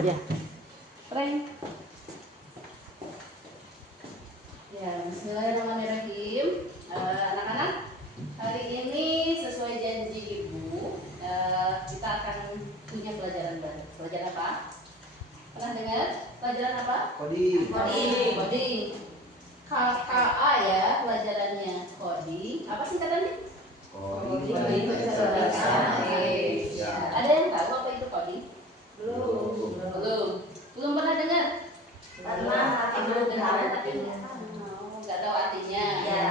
Ya, prank. Ya, bismillahirrahmanirrahim. Anak-anak, hari ini sesuai janji ibu, kita akan punya pelajaran baru. Pelajaran apa? Pernah dengar? Pelajaran apa? Coding. Coding. KKA ya pelajarannya. Coding. Apa singkatannya? Coding. Ya. Ada yang tahu apa itu coding? Belum pernah dengar? Pernah, tapi belum tahu. Tapi nggak tahu artinya. Ya.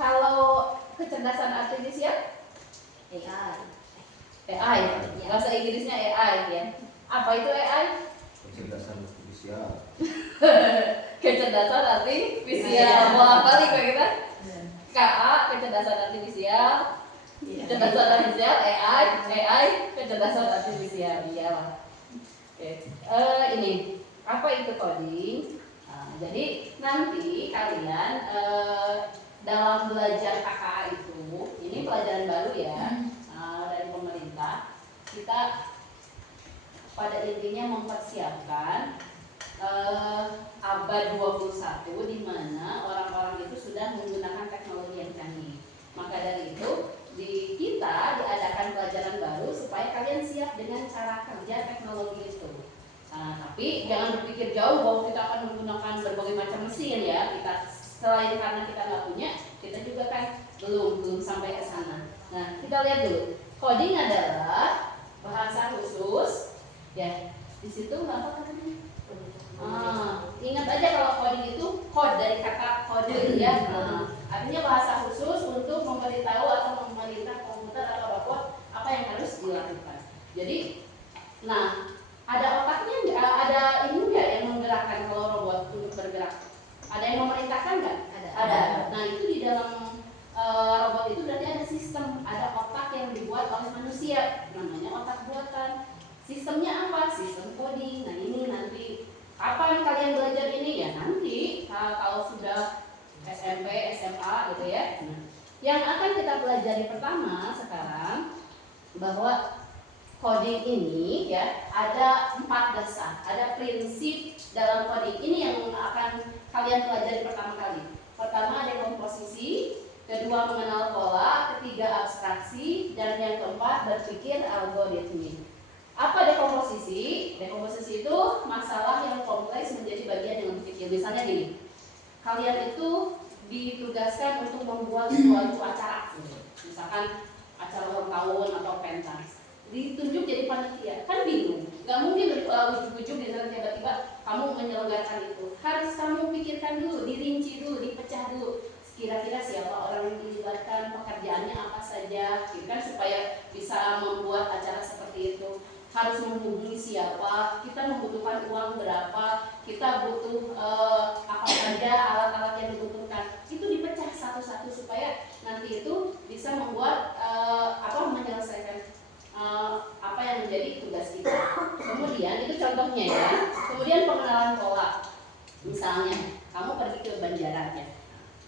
Kalau kecerdasan artifisial AI, bahasa Inggrisnya AI ya. Apa itu AI? Kecerdasan artifisial. Kecerdasan artifisial. Bolak balik kayak kita. KA kecerdasan artifisial. Kecerdasan artifisial AI kecerdasan artifisial. Iyalah. Oke. Ini apa itu coding? Jadi nanti kalian dalam belajar KKA itu, ini pelajaran baru ya dari pemerintah. Kita pada intinya mempersiapkan abad 21 di mana orang-orang itu sudah menggunakan teknologi yang canggih. Maka dari itu di kita diadakan pelajaran baru supaya kalian siap dengan cara kerja teknologi itu. Tapi jangan berpikir jauh bahwa kita akan menggunakan berbagai macam mesin ya. Kita selain karena kita nggak punya, kita juga kan belum sampai ke sana. Nah, kita lihat dulu. Coding adalah bahasa khusus ya. Di situ apa katanya? Ingat aja kalau coding itu code dari kata coding ya. Artinya bahasa khusus untuk memberitahu atau memerintah komputer atau robot apa yang harus dilakukan. Jadi, nah ada otaknya nggak? Ada ini nggak yang menggerakkan kalau robot untuk bergerak? Ada yang memerintahkan nggak? Ada. Nah itu di dalam robot itu berarti ada sistem, ada otak yang dibuat oleh manusia, namanya otak buatan. Sistemnya apa? Sistem coding. Nah ini nanti kapan kalian belajar ini ya nanti kalau sudah SMP, SMA gitu ya. Nah, yang akan kita pelajari pertama sekarang bahwa coding ini ya ada 4 dasar, ada prinsip dalam coding ini yang akan kalian pelajari pertama kali. Pertama ada komposisi, kedua mengenal pola, ketiga abstraksi, dan yang keempat berpikir algoritmik. Apa dekomposisi? Dekomposisi itu masalah yang kompleks menjadi bagian yang lebih kecil. Misalnya gini, kalian itu ditugaskan untuk membuat suatu acara, misalkan acara ulang tahun atau pentas. Ditunjuk jadi panitia, kan bingung, nggak mungkin ujuk-ujuk tiba-tiba kamu menyelenggarakan itu. Harus kamu pikirkan dulu, dirinci dulu, dipecah dulu. Kira-kira siapa orang yang dilibatkan, pekerjaannya apa saja, gitu kan, supaya bisa membuat acara seperti itu. Harus menghubungi siapa, kita membutuhkan uang berapa, kita butuh apa saja alat-alat yang dibutuhkan. Itu dipecah satu-satu supaya nanti itu bisa membuat menyelesaikan apa yang menjadi tugas kita. Kemudian itu contohnya ya. Kemudian pengenalan pola. Misalnya kamu pergi ke Banjaran ya.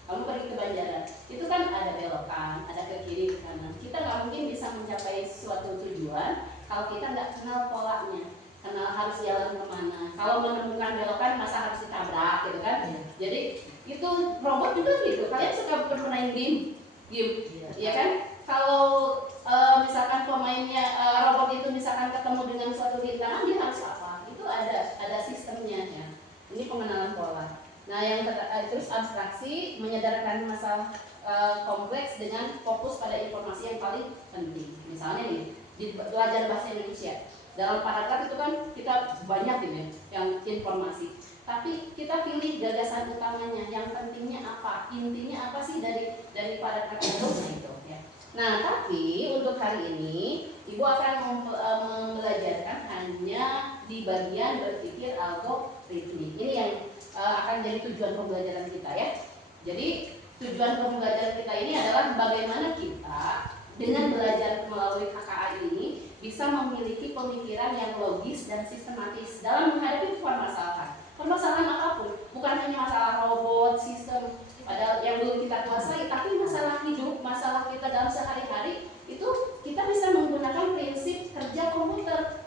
Kamu pergi ke Banjaran, itu kan ada belokan, ada ke kiri, ke kanan. Kita nggak mungkin bisa mencapai suatu tujuan kalau kita nggak kenal polanya, kenal harus jalan kemana. Kalau menemukan belokan masa harus ditabrak gitu kan? Jadi itu robot juga gitu. Kalian suka bermain game, ya kan? Kalau misalkan pemainnya robot itu misalkan ketemu dengan suatu rintangan, dia harus apa? Itu ada sistemnya ya. Ini pengenalan pola. Nah, yang terus abstraksi, menyadarkan masalah kompleks dengan fokus pada informasi yang paling penting. Misalnya nih, di belajar bahasa Indonesia. Dalam paragraf itu kan kita banyak ini yang informasi. Tapi kita pilih gagasan utamanya, yang pentingnya apa, intinya apa sih dari paragraf itu ya. Nah, tapi untuk hari ini Ibu akan membelajarkan hanya di bagian berpikir algoritmik. Ini yang akan jadi tujuan pembelajaran kita ya. Jadi tujuan pembelajaran kita ini adalah bagaimana kita dengan belajar melalui KKA ini bisa memiliki pemikiran yang logis dan sistematis dalam menghadapi permasalahan. Permasalahan apapun, bukan hanya masalah robot, sistem padahal yang belum kita kuasai, tapi masalah hidup, masalah kita dalam sehari-hari itu kita bisa menggunakan prinsip kerja komputer.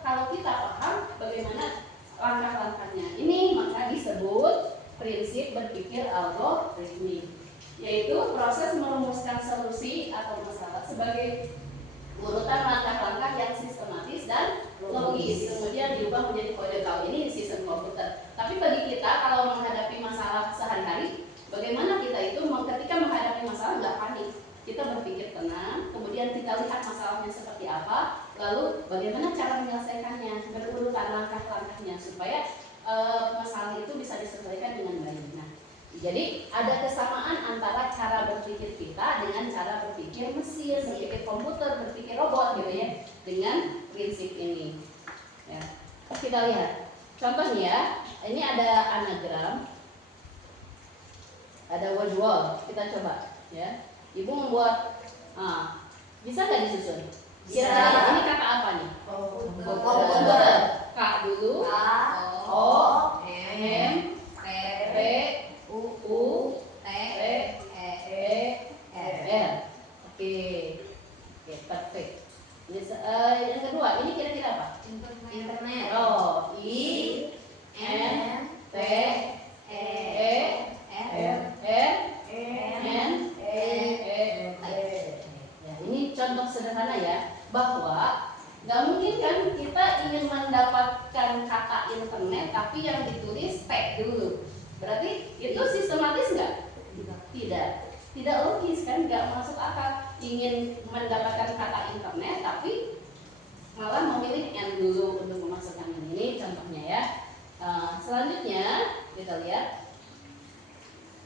sebagai urutan langkah-langkah yang sistematis dan logis, kemudian diubah menjadi kode. Kalau ini sistem komputer. Tapi bagi kita kalau menghadapi masalah sehari-hari, bagaimana kita itu ketika menghadapi masalah nggak panik, kita berpikir tenang, kemudian kita lihat masalahnya seperti apa, lalu bagaimana cara menyelesaikannya, berurutan langkah-langkahnya supaya masalah itu bisa diselesaikan dengan baik. Nah, jadi ada kesamaan antara cara berpikir kita dengan cara berpikir mesin, berpikir komputer, berpikir robot gitu ya, dengan prinsip ini. Ya. Kita lihat contohnya ya, ini ada anagram, ada word wall. Kita coba ya. Ibu membuat, bisa nggak disusun? Kira-kira ini kata apa nih? Komputer. K dulu. O M P U T E R. Oke, perfect. Yang kedua, ini kira-kira apa? Internet. Oh, I N T E R N Ya, ini contoh sederhana ya, bahwa nggak mungkin kan kita ingin mendapatkan kata internet tapi yang ditulis T dulu. Berarti itu sistematis nggak? Tidak logis kan, nggak masuk akal. Ingin mendapatkan kata internet tapi malah memilih N dulu untuk memasukkan ini. Contohnya ya. Selanjutnya kita lihat.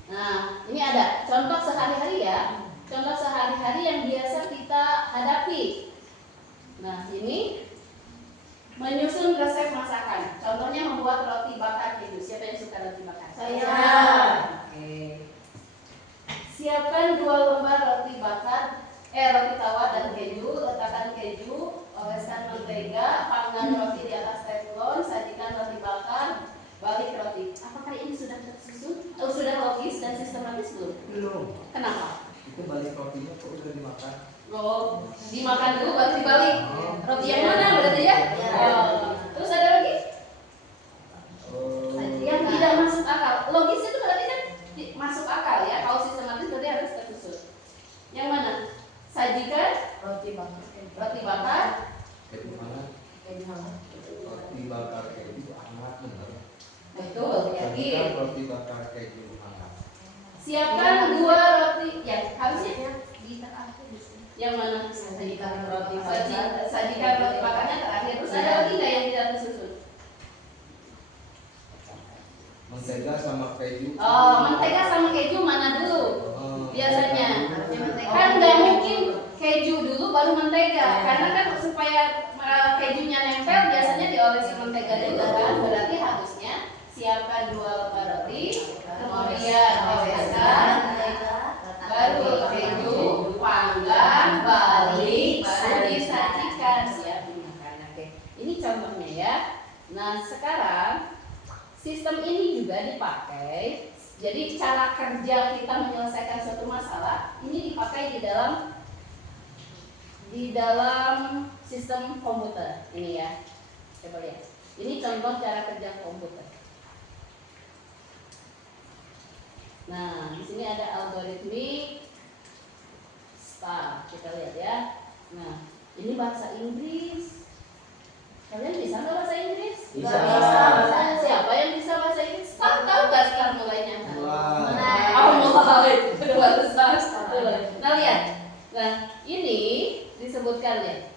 Nah, ini ada contoh sehari-hari ya. Contoh sehari-hari yang biasa kita hadapi. Nah, ini menyusun resep masakan. Contohnya membuat roti bakar keju. Siapa yang suka roti bakar? Saya. Oke. Siapkan 2 lembar roti bakar, roti tawar dan keju. Letakkan keju, oleskan mentega, panggang roti di atas teflon, sajikan roti bakar, balik roti. Apakah ini sudah tersusun? Sudah logis dan sistematis belum? Belum. Kenapa? Itu balik rotinya kok udah dimakan? Oh, dimakan dulu baru dibalik. Roti yang mana berarti ya? Terus ada lagi? Yang tidak masuk akal. Logis itu berarti kan masuk akal ya. Kalau sistematis berarti harus tersusun. Yang mana? Sajikan Roti bakar. roti bakar. Keju hangat. Roti bakar keju hangat bener. Betul, yakin. Sajikan roti bakar keju hangat. Siapkan 2 roti. Ya, harusnya Bisa aku di sini. yang mana? Sajikan roti Sajikan roti bakarnya terakhir. Terus ada lagi nggak yang tidak tersusun? Mentega sama keju. Oh, mentega sama keju mana dulu? Biasanya kan nggak mungkin keju dulu baru mentega, karena kan supaya kejunya nempel biasanya diolesi mentega dulu kan. Berarti harusnya siapkan 2 lembar roti, kemudian oleskan, baru keju, panggang, balik, baru disajikan, siap dimakan. Oke, ini contohnya ya. Nah, sekarang sistem ini juga dipakai. Jadi cara kerja kita menyelesaikan suatu masalah ini dipakai di dalam sistem komputer ini ya. Coba lihat. Ini contoh cara kerja komputer. Nah, di sini ada algoritmik star. Kita lihat ya. Nah, ini bahasa Inggris. Kalian bisa nggak bahasa Inggris? Bisa. Siapa yang bisa bahasa Inggris? Tahu nggak sekarang mulainya? Mulai. Mulai. Udah start. Nah, lihat. Nah, ini disebutkan ya.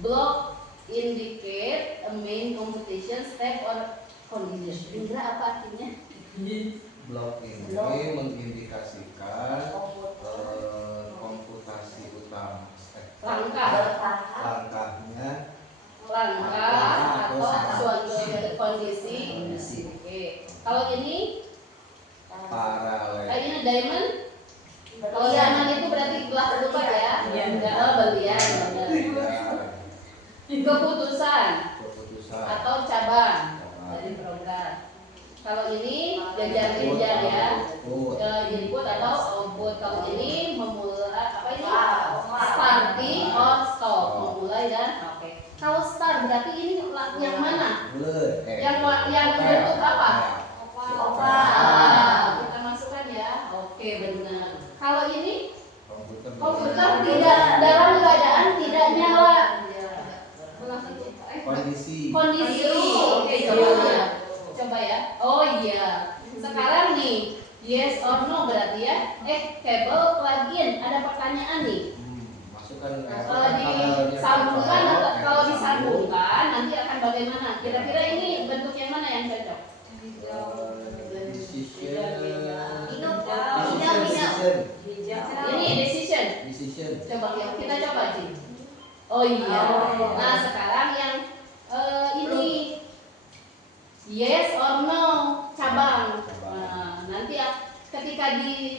Block indicate a main computation step or condition. Indra apa artinya? Blok ini mengindikasikan komputasi utama. Langkahnya Langkah atau suatu kondisi. Oke. Kalau ini paralel. ini diamond. Kalau diamond itu berarti gelas ketupat ya. Enggak, berlian. Keputusan atau cabang dari program. Kalau ini jenjang-jenjang ya, input atau output. Kalau ini memulai apa ini? Starting or stop, memulai dan oke. Kalau start berarti ini yang mana? Yang bentuk apa? Kita masukkan ya. Oke, benar. Kalau ini Kondisi. Oke, coba ya. Oh iya. Sekarang nih, yes or no berarti ya. Table plugin. Ada pertanyaan nih. Masukkan Disambungkan atau kalau disambungkan nanti akan bagaimana? Kira-kira ini bentuk yang mana yang cocok? Ini decision. Coba kita coba sih. Oh iya. Nah sekarang yang ini yes or no cabang. Nah, nanti ketika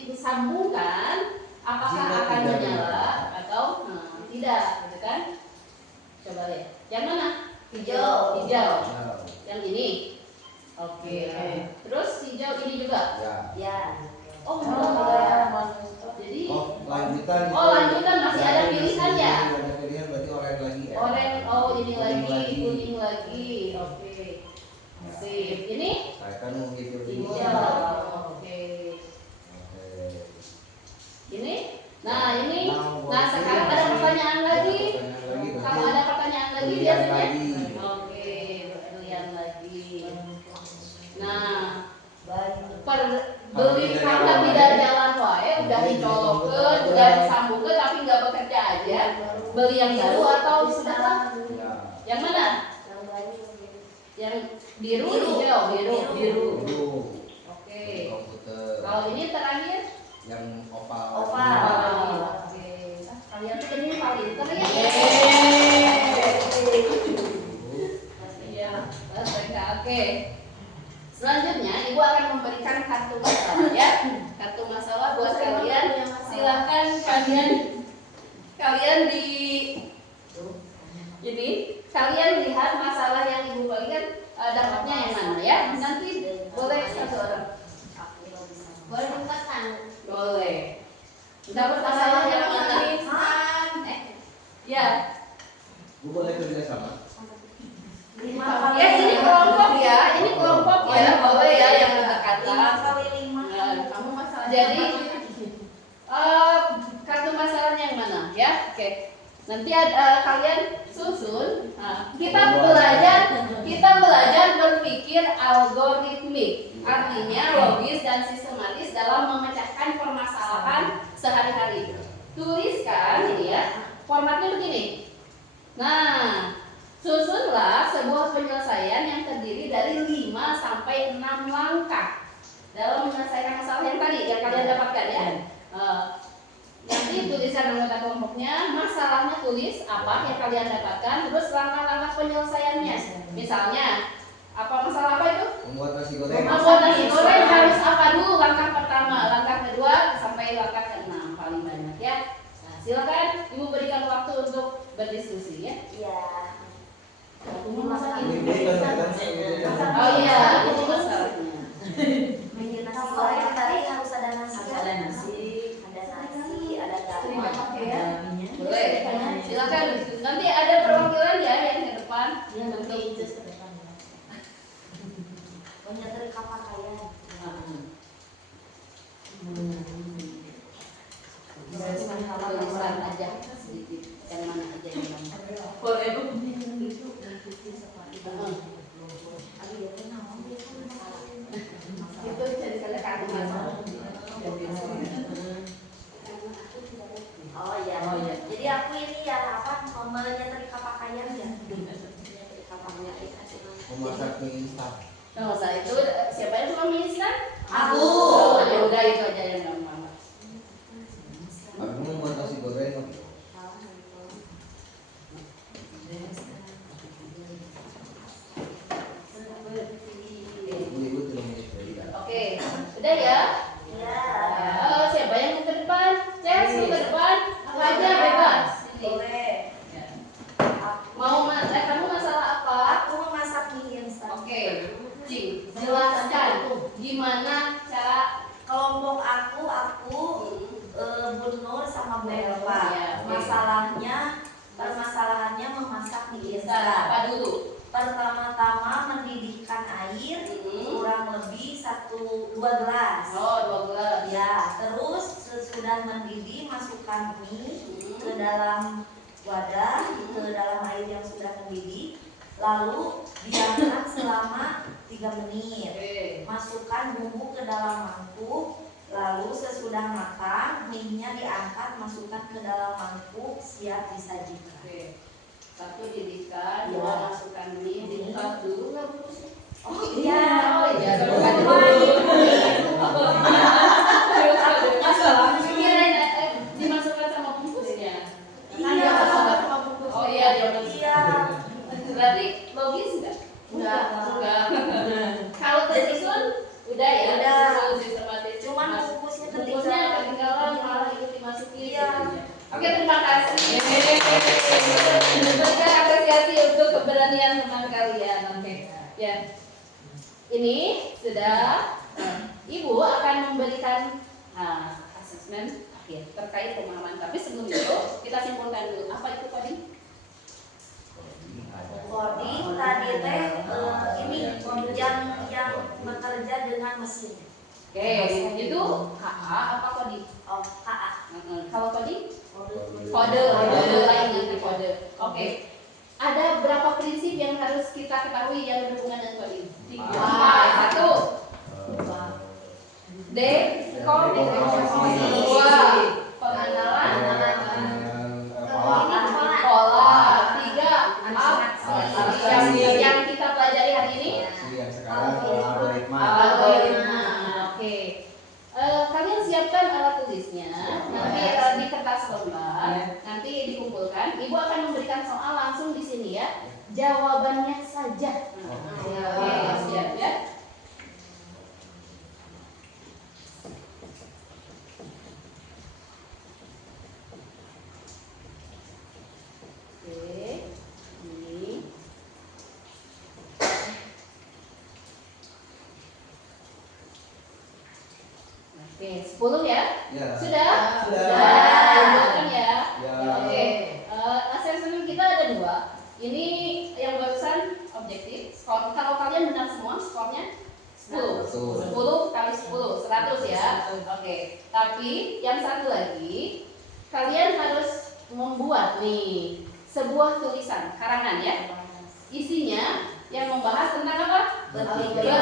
disambungkan apakah akan menyala atau tidak, gitu kan? Coba lihat. Yang mana? Hijau. Yang ini. Oke. Terus hijau ini juga. Ya. Oh, jadi lanjutan masih ada pilihan ya? Ada pilihan berarti oranye lagi ya. Ini lagi, kuning lagi. Oke. Sip. Ini? Saya kan menghijau dulu. Oke. Ini? Nah, ini. Nah, sekarang ada pertanyaan lagi. Kalau ada pertanyaan lagi biasanya. Oke, pilihan lagi. Nah, beli karena tidak jalan wae, udah dicolokkan, udah disambungkan tapi nggak bekerja aja. Beli yang baru atau sudah lama? Yang mana? Yang biru, hijau, biru. Oke. Kalau ini terakhir? Yang opal. Oke. Kalian tuh ini paling pinter ya? Iya, oke. Selanjutnya, Ibu akan memberikan kartu masalah ya. Kartu masalah buat kalian. Silahkan kalian di ini kalian lihat masalah yang Ibu berikan dapatnya yang mana ya. Nanti boleh satu orang. Boleh bukan? Boleh. Dapat masalah yang mana? Ya. Bu boleh kerja sama. Ya ini kelompok ya, boleh ya yang berdekatan. 5 kali 5. Kamu masalah. Jadi kartu masalahnya yang mana ya? Oke. Nanti kalian susun. Nah, kita belajar berpikir algoritmik, artinya logis dan sistematis dalam memecahkan permasalahan sehari-hari. Tuliskan ini ya. Formatnya begini. Nah, susunlah sebuah penyelesaian yang terdiri dari 5 sampai 6 langkah dalam menyelesaikan masalah yang tadi yang kalian dapatkan ya. Nanti tulisan anggota kelompoknya, masalahnya tulis apa yang kalian dapatkan, terus langkah-langkah penyelesaiannya. Misalnya, masalah apa itu? Membuat nasi goreng. Membuat nasi goreng harus apa dulu? Langkah pertama, langkah kedua sampai langkah ke-6 paling banyak ya. Nah, silakan Ibu berikan waktu untuk berdiskusi ya. Iya. Ini masalah Ini ini. Oh iya, ini masalahnya. Bikin nasi goreng tadi harus ada nasi. Ada nasi. Ada Terima garam. kasih ya. Boleh. Silakan. Nanti ada perwakilan ya yang ke depan. Nanti Ijaz ke depan ya. Menyetrika pakaian. Tulisan aja sedikit. Yang mana aja yang mana. Boleh Bu. Itu jadi salah kartu masalah. Oh iya. Jadi aku ini ya menyetrika pakaian ya. Menyetrika pakaian. Memasak mie instan. Nggak usah itu. Siapa yang suka mie instan? Aku. Oh, ya udah itu aja yang gampang. Aku membuat nasi goreng. Ibu tidak menyukai ya. Oke, udah ya. Ya. Siapa yang mau ke depan? Saya mau ke depan. Apa aja bebas. Sini. Boleh. Kamu masalah apa? Aku memasak mie instan. Oke, Cing, jelaskan gimana cara Kelompok aku Bu Nur sama Bu Elva. Ya, oke. Permasalahannya memasak mie instan. Apa instan. dulu? Pertama-tama mendidihkan air kurang lebih 2 gelas. Oh, 2 gelas. Ya, terus sesudah mendidih masukkan mie ke dalam wadah, ke dalam air yang sudah mendidih. lalu diamkan selama 3 menit. Oke. Masukkan bumbu ke dalam mangkuk, lalu sesudah matang, mie-nya diangkat, masukkan ke dalam mangkuk, siap disajikan. Oke. 1 didihkan, 2 Ya. masukkan mie, dibuka dulu nggak Bu? Oh iya. Oh iya, Lupa. dimasukkan sama bungkusnya. Iya. Oh iya, Iya. berarti logis nggak? Enggak. Kalau tersusun udah ya, Udah. tersusun sistematis. Cuman bungkusnya bungkusnya ketinggalan malah ikut dimasukin. Iya. Oke, terima kasih. Berikan apresiasi untuk keberanian teman kalian. Oke, ya. Ini sudah. Ibu akan memberikan asesmen akhir terkait pemahaman. Tapi sebelum itu kita simpulkan dulu. Apa itu coding? Coding tadi teh ini yang bekerja dengan mesin. Oke, itu KA apa coding? Oh, KA. Kalau coding? Kode lain nanti kode. Oke. Ada berapa prinsip yang harus kita ketahui yang berhubungan dengan coding? 3. 1. D. Komposisi. 2. Pengenalan. Pola. 3. Aksi. Yang kita pelajari hari ini. Yang sekarang algoritma. Algoritma. Oke. Kalian siapkan alat tulisnya. Nanti di kertas lembar. Nanti dikumpulkan. Ibu akan memberikan soal langsung di sini ya. Jawabannya saja. Oke, siap ya. Oke, ini. Oke, 10 ya? Ya. Sudah? Sudah. Jawaban ya. Ya. Oke. Asesmen kita ada 2. Ini yang barusan objektif. Kalau kalian benar semua, skornya 10. 10 kali 10, 100 ya. Oke. Tapi yang satu lagi, kalian harus membuat nih sebuah tulisan karangan ya. Isinya yang membahas tentang apa? Berpikir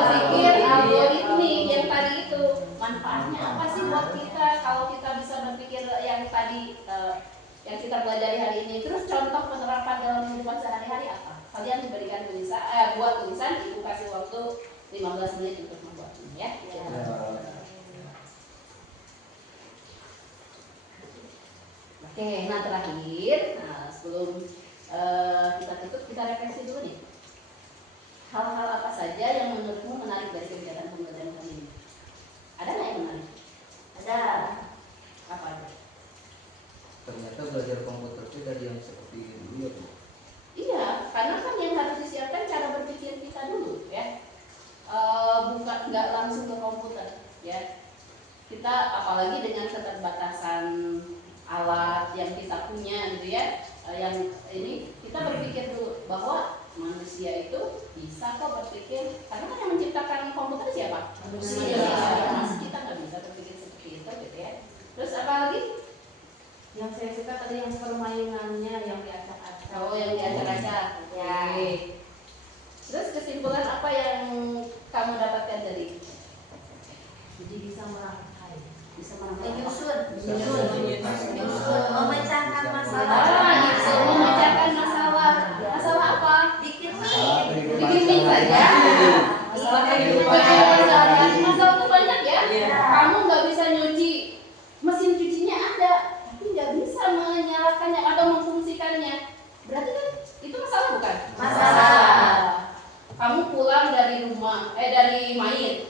algoritmik yang tadi itu. Manfaatnya apa sih buat kita kalau kita bisa berpikir yang tadi yang kita pelajari hari ini? Terus contoh penerapan dalam kehidupan sehari-hari apa? Kalian diberikan tulisan, buat tulisan, ibu kasih waktu 15 menit untuk membuatnya ya. Oke, nah terakhir, sebelum kita tutup, kita refleksi dulu nih. Hal-hal apa saja yang menurutmu menarik dari kegiatan pembelajaran kali ini? Ada nggak yang menarik? Ada. Apa aja? Ternyata belajar komputer itu dari yang seperti ini dulu ya Bu. Iya, karena kan yang harus disiapkan cara berpikir kita dulu ya. Bukan nggak langsung ke komputer ya. Kita apalagi dengan keterbatasan alat yang kita punya gitu ya. Yang ini kita berpikir dulu bahwa manusia itu bisa kok berpikir, karena kan yang menciptakan komputer siapa? Manusia. Masa kita nggak bisa berpikir seperti itu gitu ya. Terus apa lagi? Yang saya suka tadi yang permainannya yang diacak-acak. Oh, yang diacak-acak. Ya. Terus kesimpulan apa yang kamu dapatkan dari? Jadi bisa merangkai. Bisa merangkai. Menyusun. Menyusun. Memecahkan masalah. Nyusun, memecahkan masalah. Masalah apa? Bikin Masalah mie. kehidupan Bikin mie saja. Masalah Masalah itu banyak ya. Iya. Kamu nggak bisa nyuci, mesin cucinya ada, tapi nggak bisa menyalakannya atau memfungsikannya. Berarti kan itu masalah bukan? Masalah. Kamu pulang dari rumah, dari main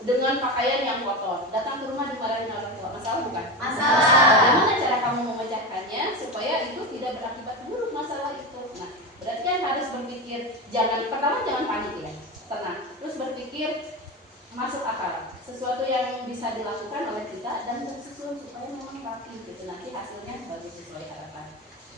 dengan pakaian yang kotor, datang ke rumah dimarahin orang tua, masalah bukan? Masalah. Bagaimana cara kamu memecahkannya supaya itu tidak berakibat buruk masalah itu? Nah, berarti kan harus berpikir, pertama jangan panik ya, tenang. Terus berpikir masuk akal, sesuatu yang bisa dilakukan oleh kita dan tersusun supaya memang rapi gitu. Nanti hasilnya bagus sesuai harapan.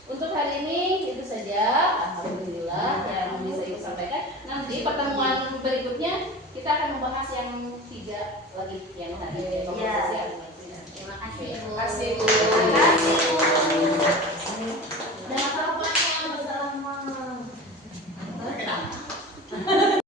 Untuk hari ini itu saja, alhamdulillah yang bisa Ibu sampaikan. Nanti pertemuan berikutnya kita akan membahas yang 3 lagi.